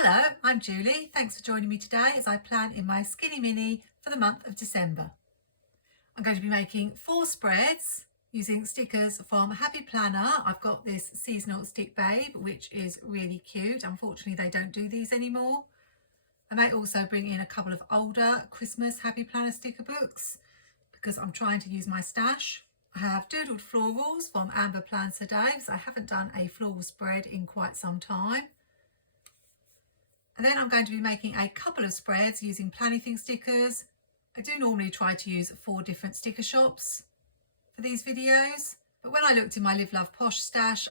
Hello, I'm Julie. Thanks for joining me today as I plan in my Skinny Mini for the month of December. I'm going to be making 4 spreads using stickers from Happy Planner. I've got this seasonal stick babe, which is really cute. Unfortunately, they don't do these anymore. I may also bring in a couple of older Christmas Happy Planner sticker books because I'm trying to use my stash. I have doodled florals from Amber Plans for Daves. I haven't done a floral spread in quite some time. And then I'm going to be making a couple of spreads using Planything stickers. I do normally try to use 4 different sticker shops for these videos, but when I looked in my Live Love Posh stash,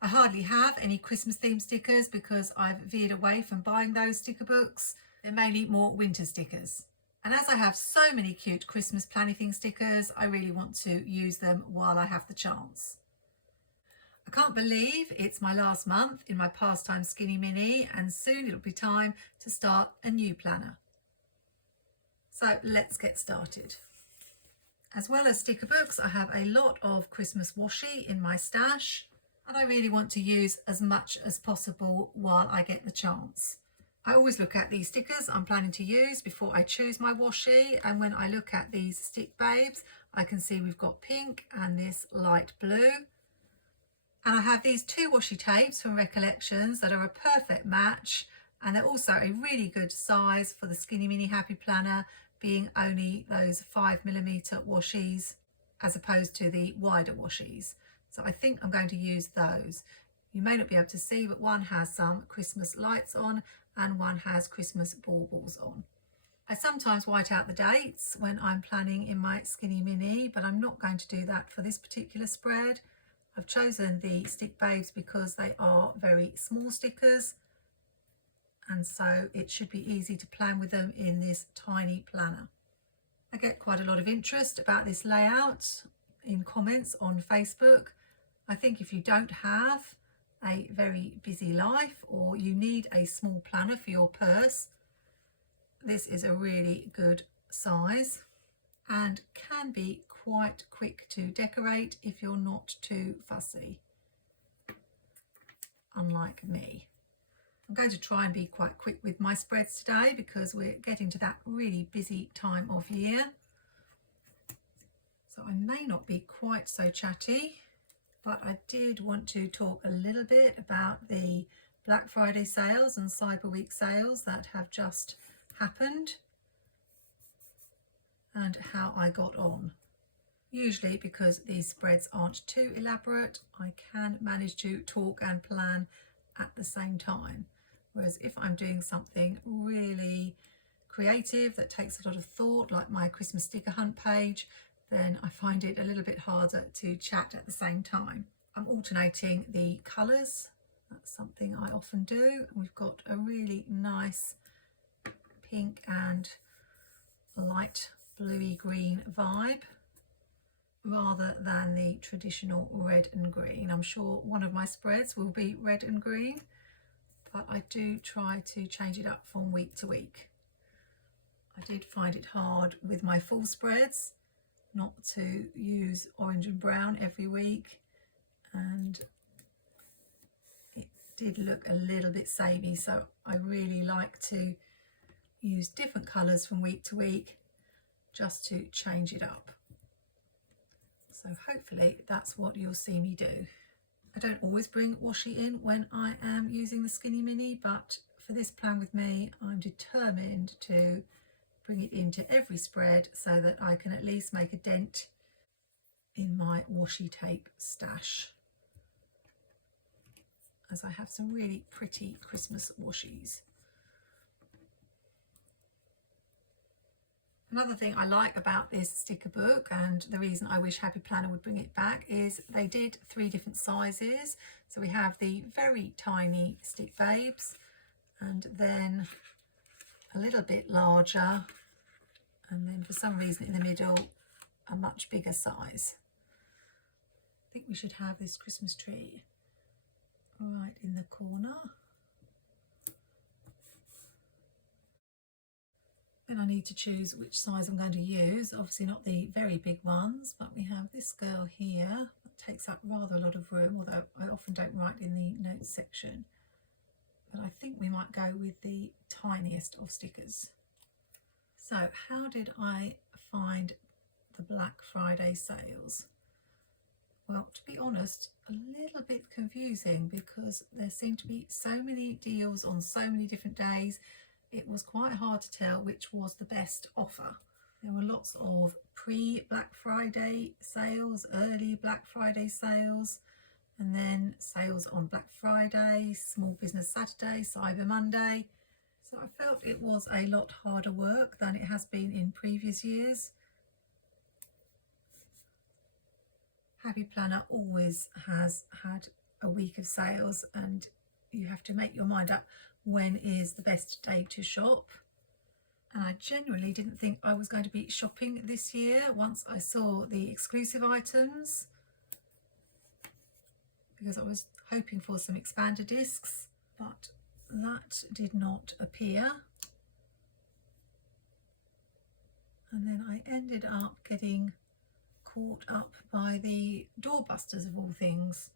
I hardly have any Christmas themed stickers because I've veered away from buying those sticker books. They're mainly more winter stickers. And as I have so many cute Christmas Planything stickers, I really want to use them while I have the chance. I can't believe it's my last month in my Pastime Skinny Mini, and soon it'll be time to start a new planner. So let's get started. As well as sticker books, I have a lot of Christmas washi in my stash, and I really want to use as much as possible while I get the chance. I always look at these stickers I'm planning to use before I choose my washi, and when I look at these stick babes, I can see we've got pink and this light blue. And I have these 2 washi tapes from Recollections that are a perfect match, and they're also a really good size for the Skinny Mini Happy Planner, being only those 5mm washies as opposed to the wider washies. So I think I'm going to use those. You may not be able to see, but one has some Christmas lights on and one has Christmas baubles on. I sometimes white out the dates when I'm planning in my Skinny Mini, but I'm not going to do that for this particular spread. I've chosen the stick babes because they are very small stickers, and so it should be easy to plan with them in this tiny planner. I get quite a lot of interest about this layout in comments on Facebook. I think if you don't have a very busy life or you need a small planner for your purse, this is a really good size and can be quite quick to decorate if you're not too fussy, unlike me. I'm going to try and be quite quick with my spreads today because we're getting to that really busy time of year. So I may not be quite so chatty, but I did want to talk a little bit about the Black Friday sales and Cyber Week sales that have just happened and how I got on. Usually, because these spreads aren't too elaborate, I can manage to talk and plan at the same time. Whereas if I'm doing something really creative that takes a lot of thought, like my Christmas sticker hunt page, then I find it a little bit harder to chat at the same time. I'm alternating the colours. That's something I often do. We've got a really nice pink and light bluey green vibe rather than the traditional red and green. I'm sure one of my spreads will be red and green, but I do try to change it up from week to week. I did find it hard with my full spreads not to use orange and brown every week, and it did look a little bit samey, so I really like to use different colours from week to week just to change it up. So hopefully that's what you'll see me do. I don't always bring washi in when I am using the Skinny Mini, but for this plan with me, I'm determined to bring it into every spread so that I can at least make a dent in my washi tape stash, as I have some really pretty Christmas washies. Another thing I like about this sticker book, and the reason I wish Happy Planner would bring it back, is they did 3 different sizes. So we have the very tiny stick babes, and then a little bit larger, and then for some reason in the middle a much bigger size. I think we should have this Christmas tree right in the corner. Then I need to choose which size I'm going to use. Obviously not the very big ones, but we have this girl here that takes up rather a lot of room, although I often don't write in the notes section. but I think we might go with the tiniest of stickers. So how did I find the Black Friday sales? Well, to be honest, a little bit confusing because there seemed to be so many deals on so many different days. It was quite hard to tell which was the best offer. There were lots of pre-Black Friday sales, early Black Friday sales, and then sales on Black Friday, Small Business Saturday, Cyber Monday. So I felt it was a lot harder work than it has been in previous years. Happy Planner always has had a week of sales, and you have to make your mind up when is the best day to shop. And I genuinely didn't think I was going to be shopping this year once I saw the exclusive items, because I was hoping for some expander discs, but that did not appear. And then I ended up getting caught up by the doorbusters of all things.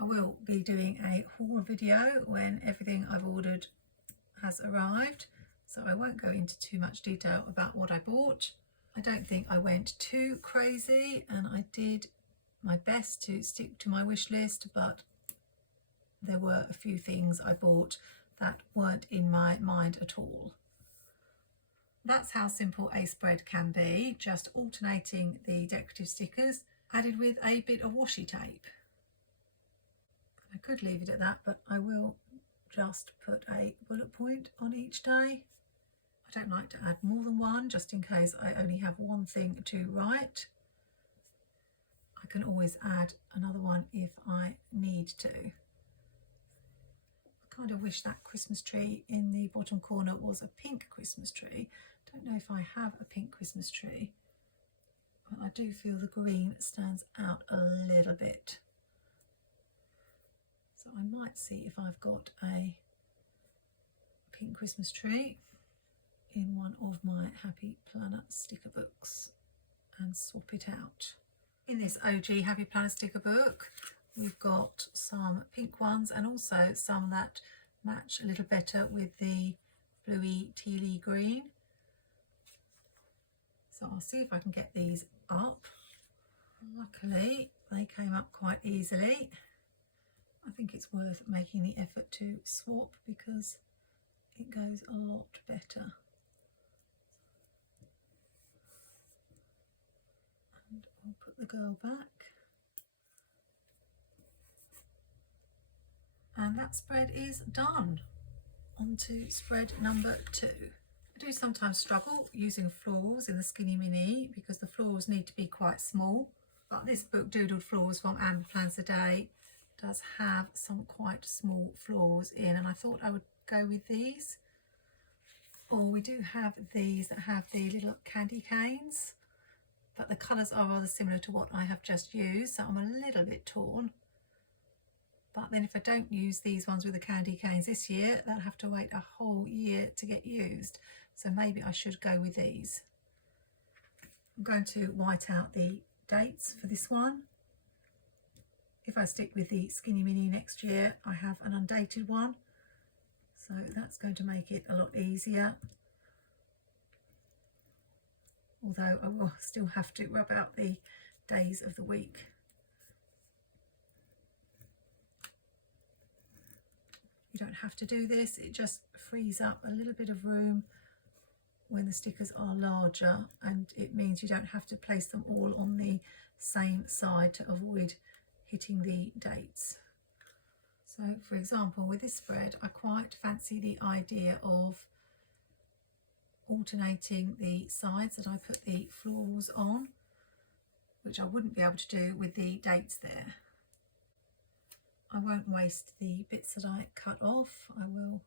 I will be doing a haul video when everything I've ordered has arrived, so I won't go into too much detail about what I bought. I don't think I went too crazy, and I did my best to stick to my wish list, but there were a few things I bought that weren't in my mind at all. That's how simple a spread can be, just alternating the decorative stickers added with a bit of washi tape. I could leave it at that, but I will just put a bullet point on each day. I don't like to add more than one, just in case I only have one thing to write. I can always add another one if I need to. I kind of wish that Christmas tree in the bottom corner was a pink Christmas tree. Don't know if I have a pink Christmas tree, but I do feel the green stands out a little bit. So I might see if I've got a pink Christmas tree in one of my Happy Planner sticker books and swap it out. In this OG Happy Planner sticker book, we've got some pink ones and also some that match a little better with the bluey tealy green. So I'll see if I can get these up. Luckily, they came up quite easily. I think it's worth making the effort to swap because it goes a lot better. And I'll put the girl back. And that spread is done. On to spread number 2. I do sometimes struggle using florals in the Skinny Mini because the florals need to be quite small, but this book, Doodled Florals from Amber Plans a Day, does have some quite small florals in, and I thought I would go with these. Or we do have these that have the little candy canes, but the colours are rather similar to what I have just used, so I'm a little bit torn. But then if I don't use these ones with the candy canes this year, they'll have to wait a whole year to get used. So maybe I should go with these. I'm going to white out the dates for this one. If I stick with the Skinny Mini next year, I have an undated one. So that's going to make it a lot easier. Although I will still have to rub out the days of the week. You don't have to do this, it just frees up a little bit of room when the stickers are larger, and it means you don't have to place them all on the same side to avoid hitting the dates. So for example, with this spread, I quite fancy the idea of alternating the sides that I put the florals on, which I wouldn't be able to do with the dates there. I won't waste the bits that I cut off. I will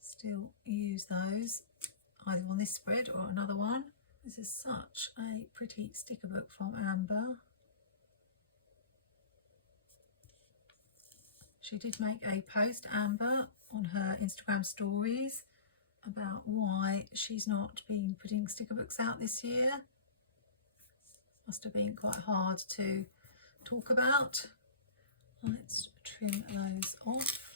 still use those either on this spread or another one. This is such a pretty sticker book from Amber. She did make a post, Amber, on her Instagram stories about why she's not been putting sticker books out this year. Must have been quite hard to talk about. Let's trim those off.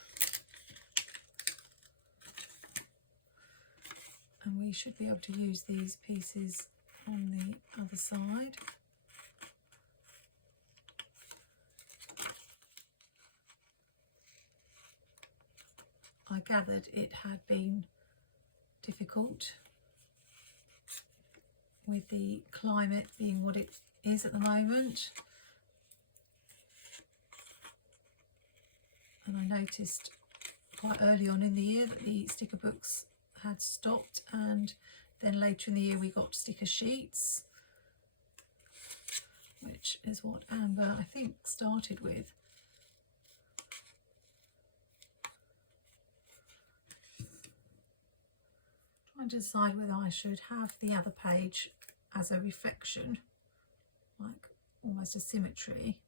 and we should be able to use these pieces on the other side. I gathered it had been difficult with the climate being what it is at the moment, and I noticed quite early on in the year that the sticker books had stopped, and then later in the year we got sticker sheets, which is what Amber, I think, started with. Trying to decide whether I should have the other page as a reflection, like almost a symmetry,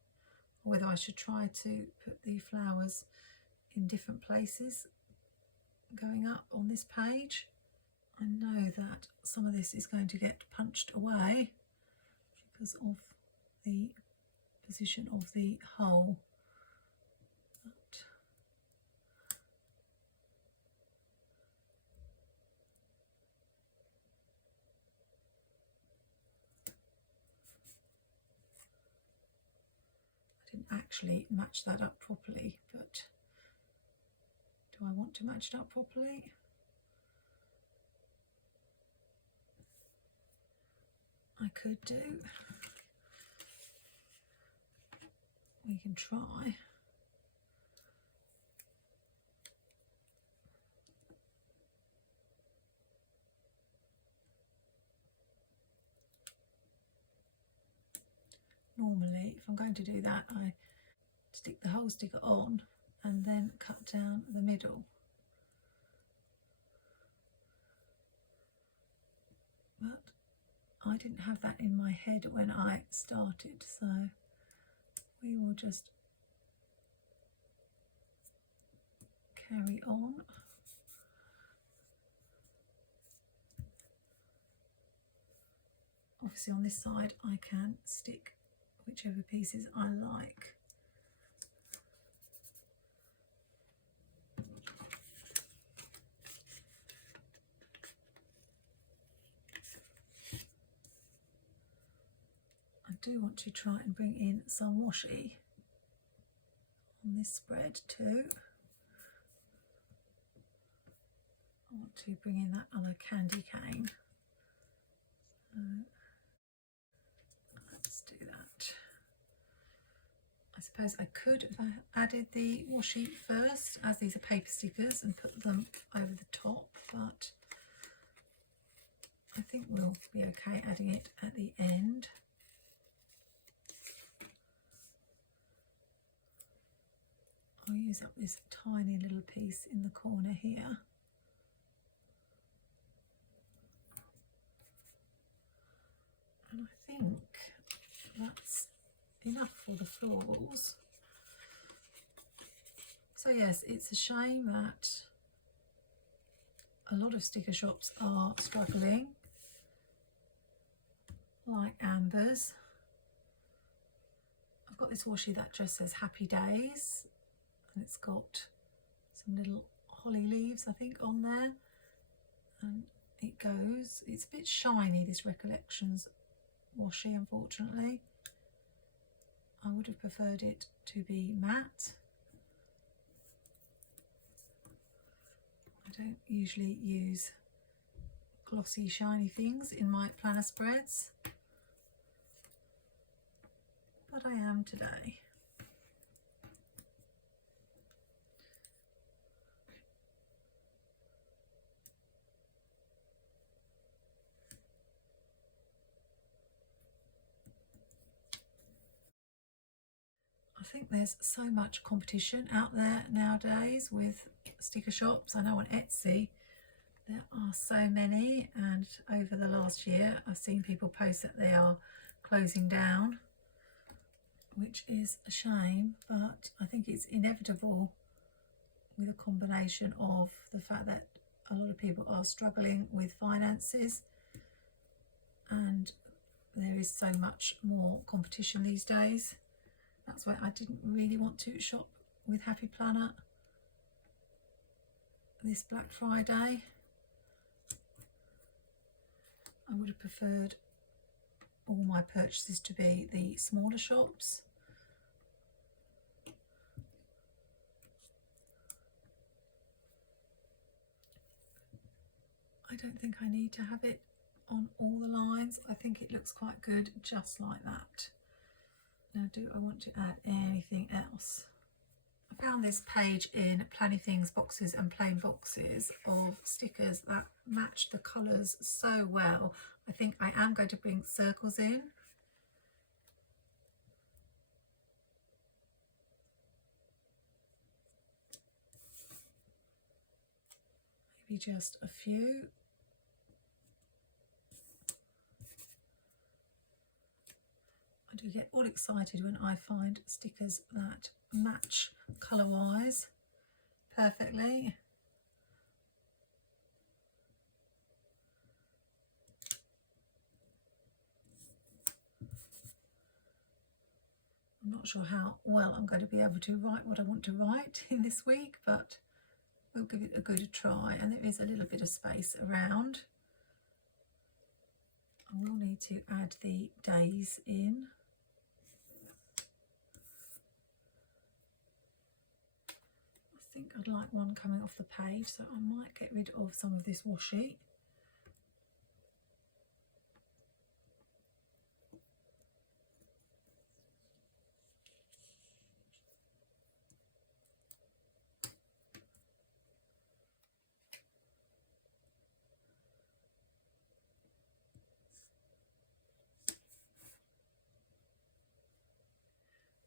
or whether I should try to put the flowers in different places going up on this page. I know that some of this is going to get punched away because of the position of the hole, but I didn't actually match that up properly, but do I want to match it up properly? I could do. We can try. Normally, if I'm going to do that, I stick the whole sticker on and then cut down the middle. But I didn't have that in my head when I started, so we will just carry on. Obviously on this side I can stick whichever pieces I like. I do want to try and bring in some washi on this spread too. I want to bring in that other candy cane. So let's do that. I suppose I could have added the washi first, as these are paper stickers, and put them over the top, but I think we'll be okay adding it at the end. I'll use up this tiny little piece in the corner here. And I think that's enough for the florals. So yes, it's a shame that a lot of sticker shops are struggling, like Amber's. I've got this washi that just says Happy Days, and it's got some little holly leaves, I think, on there, and it goes, it's a bit shiny, this Recollections washi, unfortunately. I would have preferred it to be matte. I don't usually use glossy, shiny things in my planner spreads, but I am today. I think there's so much competition out there nowadays with sticker shops. I know on Etsy there are so many, and over the last year I've seen people post that they are closing down, which is a shame, but I think it's inevitable with a combination of the fact that a lot of people are struggling with finances, and there is so much more competition these days. That's why I didn't really want to shop with Happy Planner this Black Friday. I would have preferred all my purchases to be the smaller shops. I don't think I need to have it on all the lines. I think it looks quite good just like that. Now, do I want to add anything else? I found this page in Planything's boxes and plain boxes of stickers that match the colours so well. I think I am going to bring circles in. Maybe just a few. I do get all excited when I find stickers that match colour-wise perfectly. I'm not sure how well I'm going to be able to write what I want to write in this week, but we'll give it a good try. And there is a little bit of space around. I will need to add the days in. I think I'd like one coming off the page, so I might get rid of some of this washi.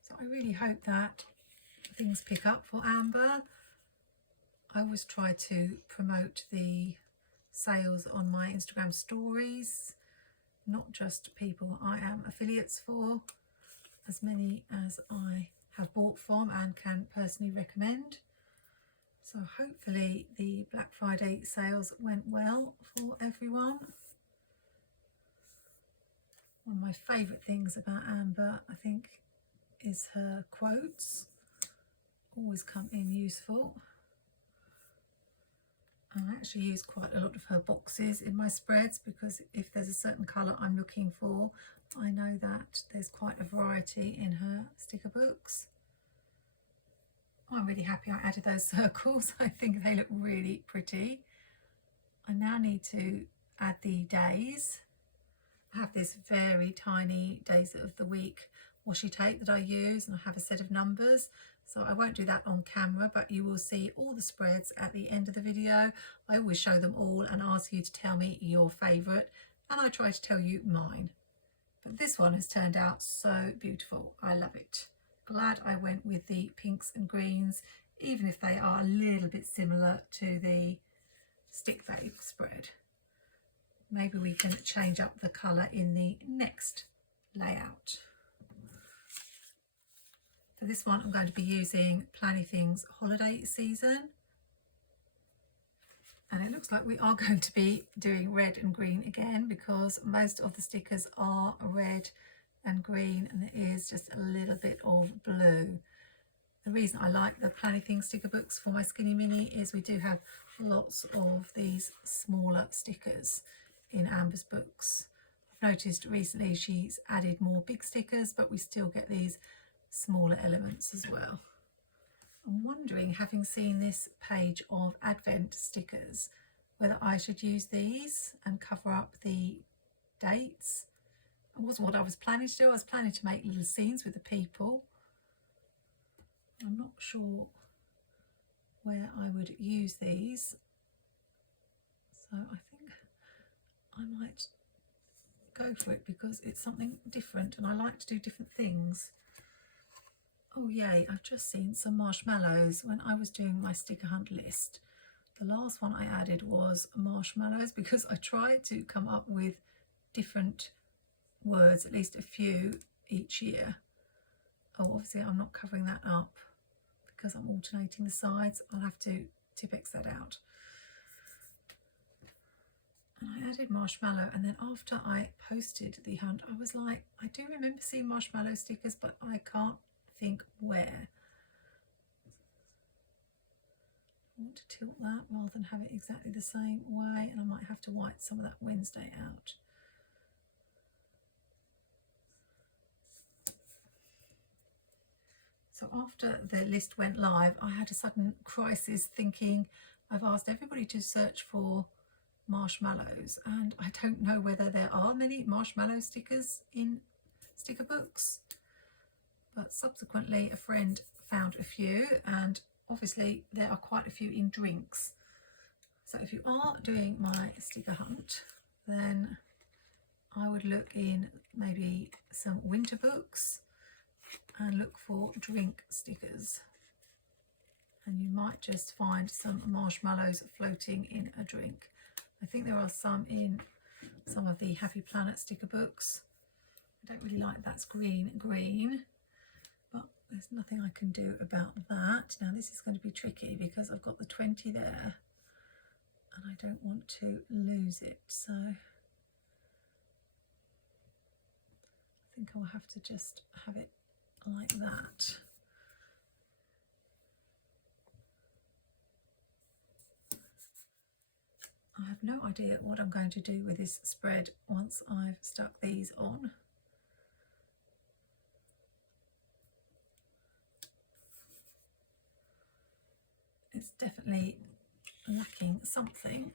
So I really hope that things pick up for Amber. I always try to promote the sales on my Instagram stories, not just people I am affiliates for, as many as I have bought from and can personally recommend. So hopefully the Black Friday sales went well for everyone. One of my favourite things about Amber, I think, is her quotes. Always come in useful. I actually use quite a lot of her boxes in my spreads because if there's a certain colour I'm looking for, I know that there's quite a variety in her sticker books. I'm really happy I added those circles. I think they look really pretty. I now need to add the days. I have this very tiny days of the week washi tape that I use, and I have a set of numbers. So I won't do that on camera, but you will see all the spreads at the end of the video. I always show them all and ask you to tell me your favourite, and I try to tell you mine. But this one has turned out so beautiful. I love it. Glad I went with the pinks and greens, even if they are a little bit similar to the Stick Babe spread. Maybe we can change up the colour in the next layout. For this one, I'm going to be using Planything's Holiday Season. And it looks like we are going to be doing red and green again because most of the stickers are red and green and there is just a little bit of blue. The reason I like the Planything sticker books for my Skinny Mini is we do have lots of these smaller stickers in Amber's books. I've noticed recently she's added more big stickers, but we still get these smaller elements as well. I'm wondering, having seen this page of Advent stickers, whether I should use these and cover up the dates. It wasn't what I was planning to do. I was planning to make little scenes with the people. I'm not sure where I would use these, so I think I might go for it because it's something different and I like to do different things. Oh yay, I've just seen some marshmallows when I was doing my sticker hunt list. The last one I added was marshmallows because I tried to come up with different words, at least a few each year. Oh, obviously I'm not covering that up because I'm alternating the sides. I'll have to Tipp-Ex that out. And I added marshmallow, and then after I posted the hunt, I was like, I do remember seeing marshmallow stickers, but I can't think where. I want to tilt that rather than have it exactly the same way, and I might have to white some of that Wednesday out. So after the list went live, I had a sudden crisis thinking I've asked everybody to search for marshmallows, and I don't know whether there are many marshmallow stickers in sticker books, but subsequently a friend found a few, and obviously there are quite a few in drinks. So if you are doing my sticker hunt, then I would look in maybe some winter books and look for drink stickers, and you might just find some marshmallows floating in a drink. I think there are some in some of the Happy Planet sticker books. I don't really like that's green, but there's nothing I can do about that. Now this is going to be tricky because I've got the 20 there and I don't want to lose it, so I think I'll have to just have it like that. I have no idea what I'm going to do with this spread once I've stuck these on. It's definitely lacking something.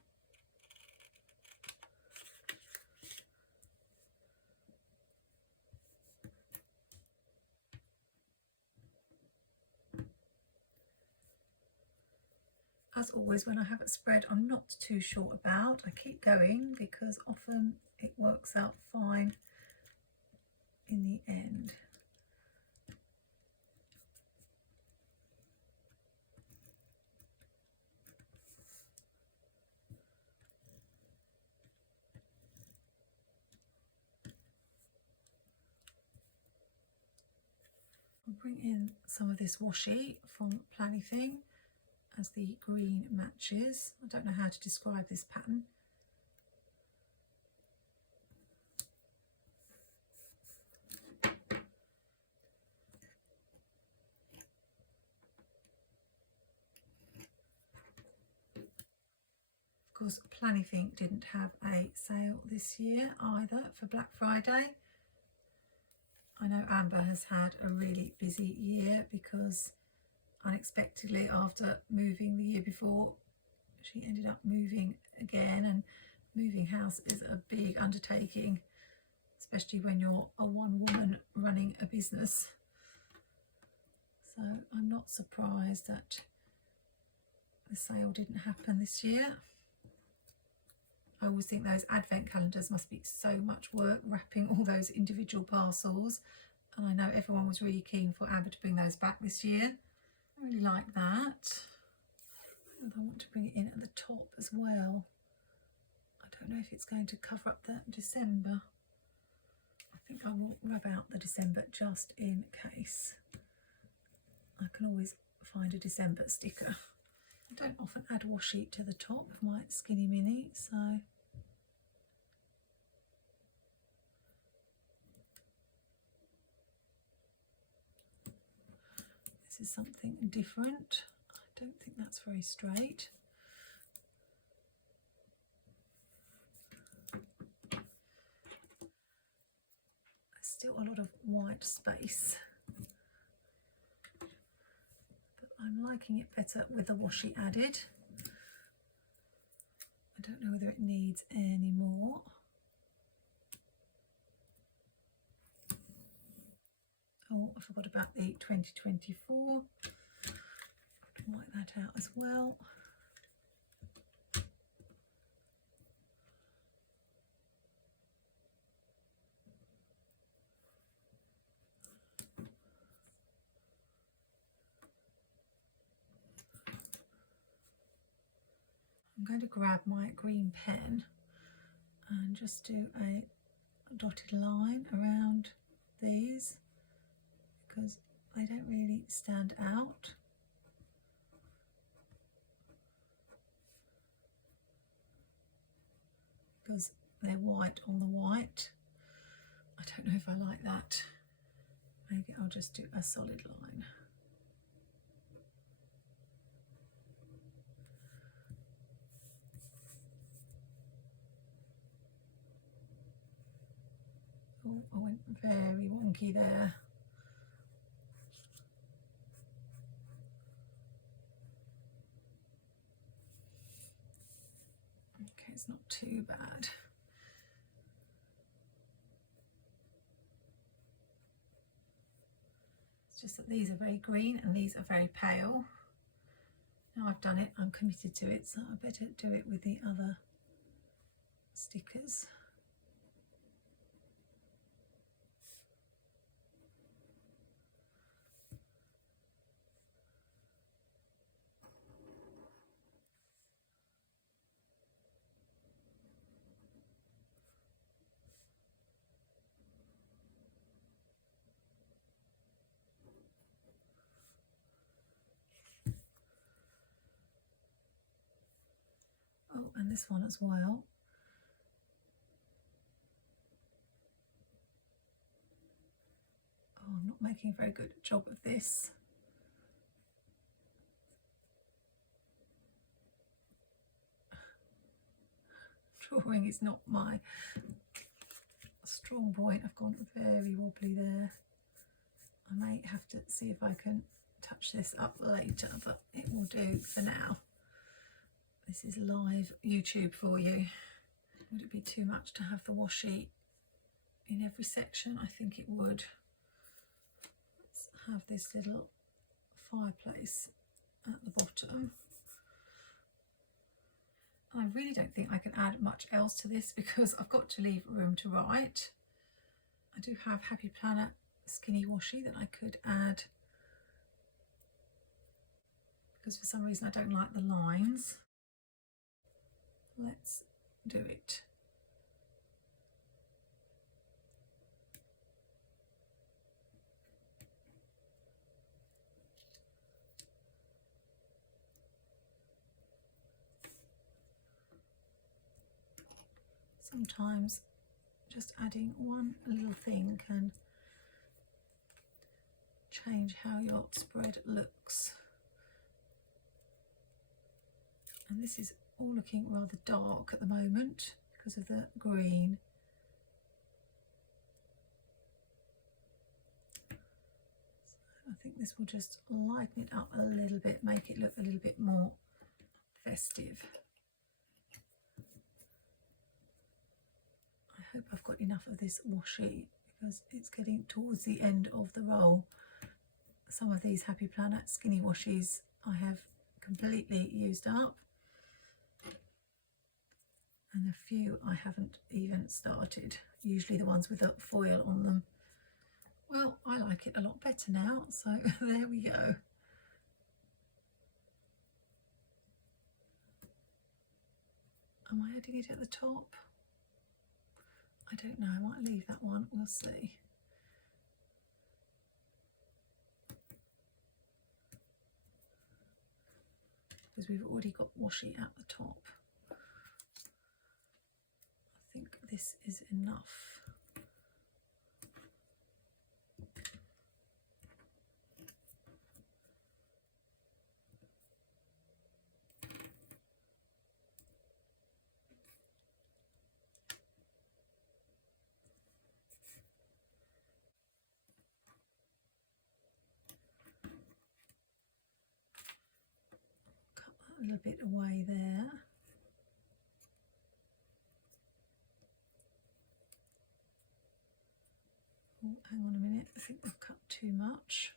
As always, when I have a spread I'm not too sure about, I keep going because often it works out fine in the end. I'll bring in some of this washi from Planything as the green matches. I don't know how to describe this pattern. Of course, Planything didn't have a sale this year either for Black Friday. I know Amber has had a really busy year because unexpectedly after moving the year before, she ended up moving again, and moving house is a big undertaking, especially when you're a one woman running a business. So I'm not surprised that the sale didn't happen this year. I always think those advent calendars must be so much work, wrapping all those individual parcels, and I know everyone was really keen for Amber to bring those back this year. I really like that. And I want to bring it in at the top as well. I don't know if it's going to cover up the December. I think I will rub out the December just in case. I can always find a December sticker. I don't often add washi to the top of my Skinny Mini, so this is something different. I don't think that's very straight. There's still a lot of white space, but I'm liking it better with the washi added. I don't know whether it needs any more. Oh, I forgot about the 2024. Wipe that out as well. I'm going to grab my green pen and just do a dotted line around these because they don't really stand out. Because they're white on the white. I don't know if I like that. Maybe I'll just do a solid line. Oh, I went very wonky there. it's not too bad. It's just that these are very green and these are very pale. Now I've done it, I'm committed to it, so I better do it with the other stickers. Oh, and this one as well. Oh, I'm not making a very good job of this. Drawing is not my strong point. I've gone very wobbly there. I may have to see if I can touch this up later, but it will do for now. This is live YouTube for you. Would it be too much to have the washi in every section? I think it would. Let's have this little fireplace at the bottom. I really don't think I can add much else to this because I've got to leave room to write. I do have Happy Planner skinny washi that I could add because for some reason I don't like the lines. Let's do it. Sometimes just adding one little thing can change how your spread looks. And this is all looking rather dark at the moment because of the green. So I think this will just lighten it up a little bit, make it look a little bit more festive. I hope I've got enough of this washi because it's getting towards the end of the roll. Some of these Happy Planner skinny washies I have completely used up, and a few I haven't even started, usually the ones with the foil on them. Well, I like it a lot better now, so there we go. Am I adding it at the top? I don't know, I might leave that one, we'll see. Because we've already got washi at the top. I think this is enough. A little bit away there. Oh, hang on a minute, I think I've cut too much.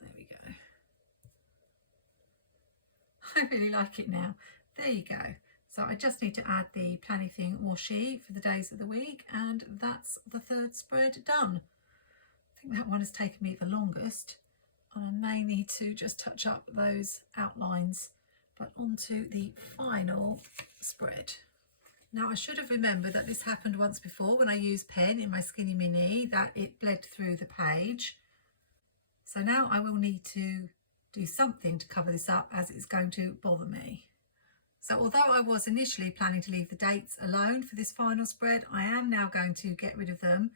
There we go. I really like it now. There you go. So I just need to add the Planything washi for the days of the week, and that's the third spread done. I think that one has taken me the longest, and I may need to just touch up those outlines. But on to the final spread. Now I should have remembered that this happened once before when I used pen in my Skinny Mini, that it bled through the page. So now I will need to do something to cover this up, as it's going to bother me. So although I was initially planning to leave the dates alone for this final spread, I am now going to get rid of them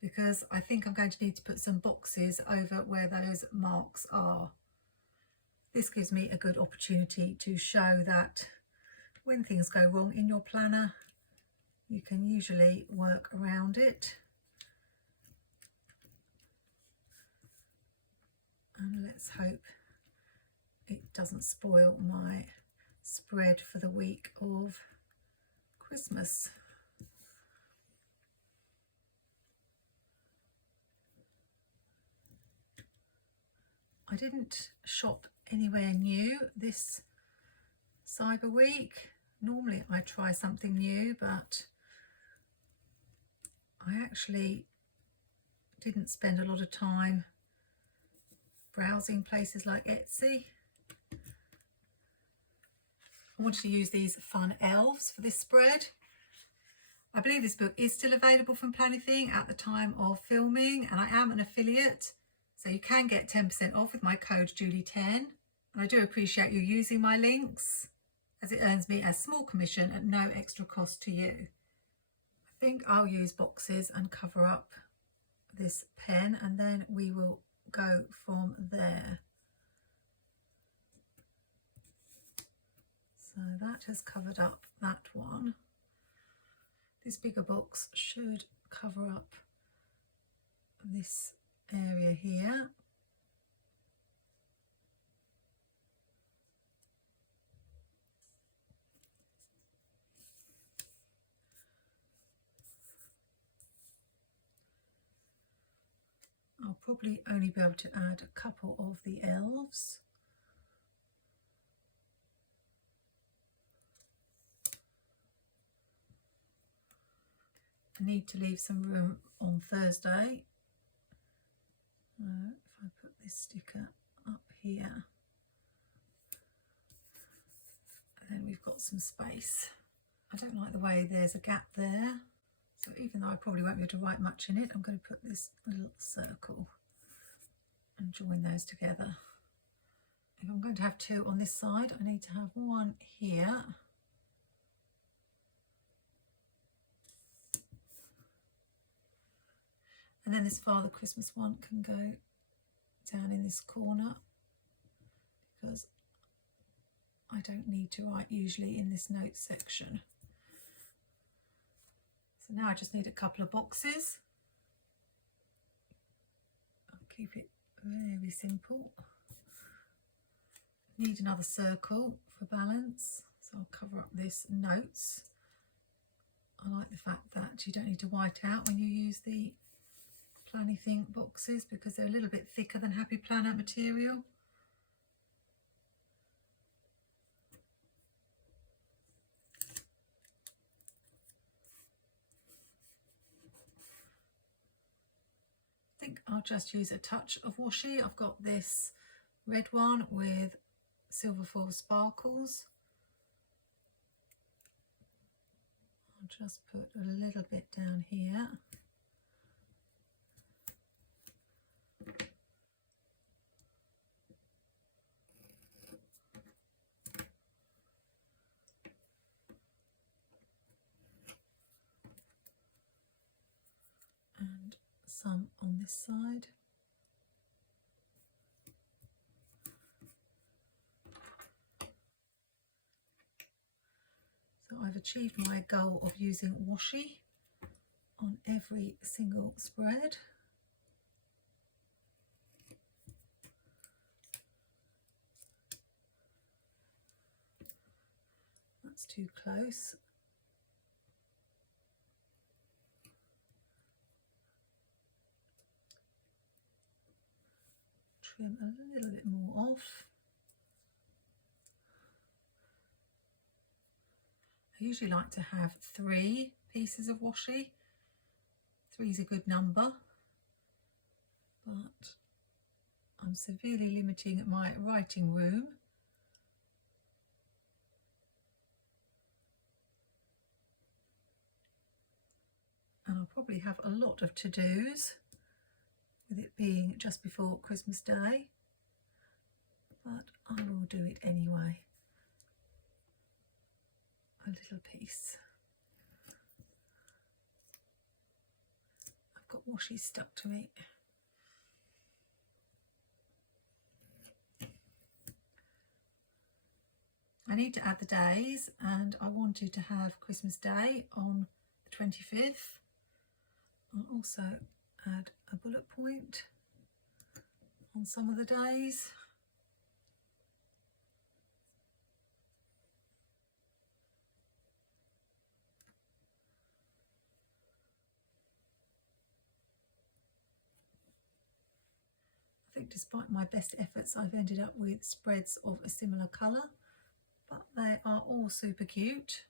because I think I'm going to need to put some boxes over where those marks are. This gives me a good opportunity to show that when things go wrong in your planner, you can usually work around it. And let's hope it doesn't spoil my spread for the week of Christmas. I didn't shop anywhere new this Cyber Week. Normally I try something new, but I actually didn't spend a lot of time browsing places like Etsy. I wanted to use these fun elves for this spread. I believe this book is still available from Planything at the time of filming, and I am an affiliate, so you can get 10% off with my code Julie10. And I do appreciate you using my links, as it earns me a small commission at no extra cost to you. I think I'll use boxes and cover up this pen, and then we will go from there. So that has covered up that one. This bigger box should cover up this area here. I'll probably only be able to add a couple of the elves. I need to leave some room on Thursday. If I put this sticker up here, then we've got some space. I don't like the way there's a gap there, so even though I probably won't be able to write much in it, I'm going to put this little circle and join those together. If I'm going to have two on this side, I need to have one here. And then this Father Christmas one can go down in this corner, because I don't need to write usually in this notes section. So now I just need a couple of boxes. I'll keep it very simple. Need another circle for balance, so I'll cover up this notes. I like the fact that you don't need to white out when you use the Planything boxes, because they're a little bit thicker than Happy Planner material. I think I'll just use a touch of washi. I've got this red one with silver foil sparkles. I'll just put a little bit down here. And some on this side. So I've achieved my goal of using washi on every single spread. That's too close. Trim a little bit more off. I usually like to have 3 pieces of washi. 3 is a good number, but I'm severely limiting my writing room. And I'll probably have a lot of to-dos, with it being just before Christmas Day, but I will do it anyway. A little piece. I've got washi stuck to it. I need to add the days, and I wanted to have Christmas Day on the 25th. I'll also add a bullet point on some of the days. I think despite my best efforts, I've ended up with spreads of a similar colour, but they are all super cute.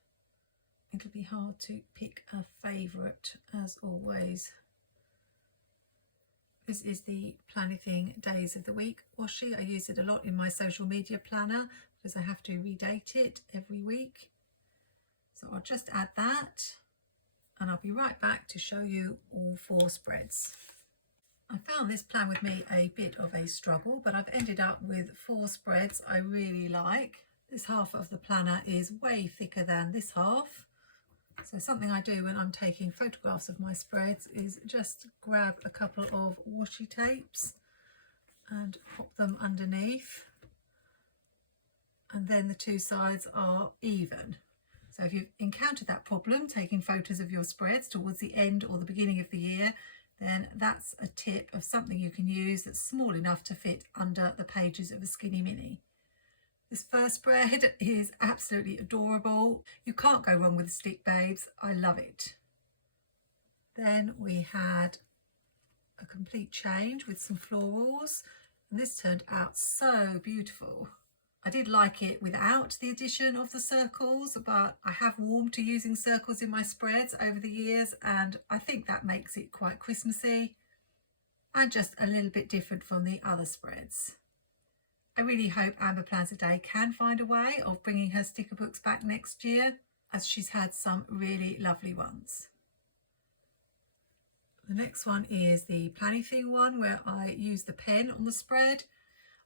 It'll be hard to pick a favourite as always. This is the Planything Days of the Week washi. I use it a lot in my social media planner because I have to redate it every week. So I'll just add that and I'll be right back to show you all 4 spreads. I found this plan with me a bit of a struggle, but I've ended up with 4 spreads I really like. This half of the planner is way thicker than this half. So something I do when I'm taking photographs of my spreads is just grab a couple of washi tapes and pop them underneath. And then the 2 sides are even. So if you've encountered that problem taking photos of your spreads towards the end or the beginning of the year, then that's a tip of something you can use that's small enough to fit under the pages of a Skinny Mini. This first spread is absolutely adorable. You can't go wrong with Stick Babes. I love it. Then we had a complete change with some florals, and this turned out so beautiful. I did like it without the addition of the circles, but I have warmed to using circles in my spreads over the years, and I think that makes it quite Christmassy and just a little bit different from the other spreads. I really hope Amber Plans a Day can find a way of bringing her sticker books back next year, as she's had some really lovely ones. The next one is the Planything one, where I used the pen on the spread.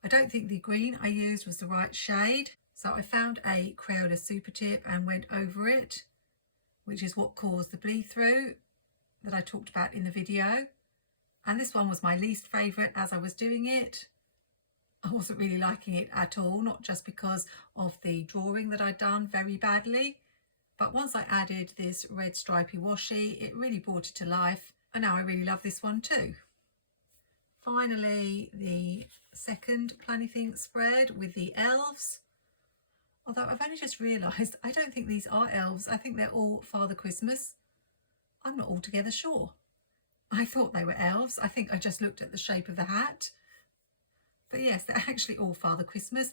I don't think the green I used was the right shade, so I found a Crayola super tip and went over it, which is what caused the bleed through that I talked about in the video. And this one was my least favourite as I was doing it. I wasn't really liking it at all, not just because of the drawing that I'd done very badly, but once I added this red stripy washi, it really brought it to life, and now I really love this one too. Finally, the second Planything spread with the elves. Although I've only just realised I don't think these are elves. I think they're all Father Christmas. I'm not altogether sure. I thought they were elves. I think I just looked at the shape of the hat. But yes, they're actually all Father Christmas.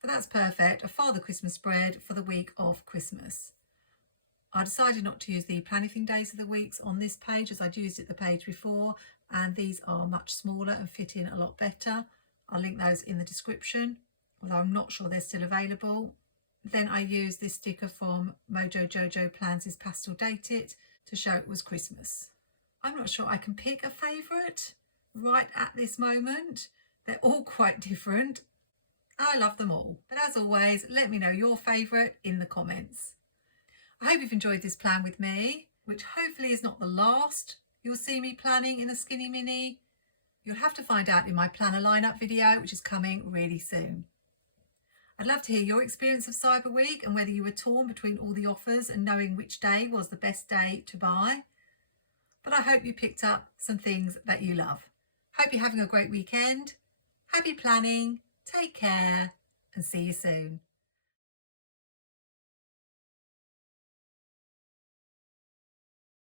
But that's perfect. A Father Christmas spread for the week of Christmas. I decided not to use the Planything Days of the Weeks on this page as I'd used it the page before, and these are much smaller and fit in a lot better. I'll link those in the description, although I'm not sure they're still available. Then I used this sticker from MojoJoJoPlans' Pastel Date It to show it was Christmas. I'm not sure I can pick a favourite right at this moment. They're all quite different. I love them all. But as always, let me know your favourite in the comments. I hope you've enjoyed this plan with me, which hopefully is not the last you'll see me planning in a Skinny Mini. You'll have to find out in my planner lineup video, which is coming really soon. I'd love to hear your experience of Cyber Week and whether you were torn between all the offers and knowing which day was the best day to buy. But I hope you picked up some things that you love. Hope you're having a great weekend. Happy planning, take care, and see you soon.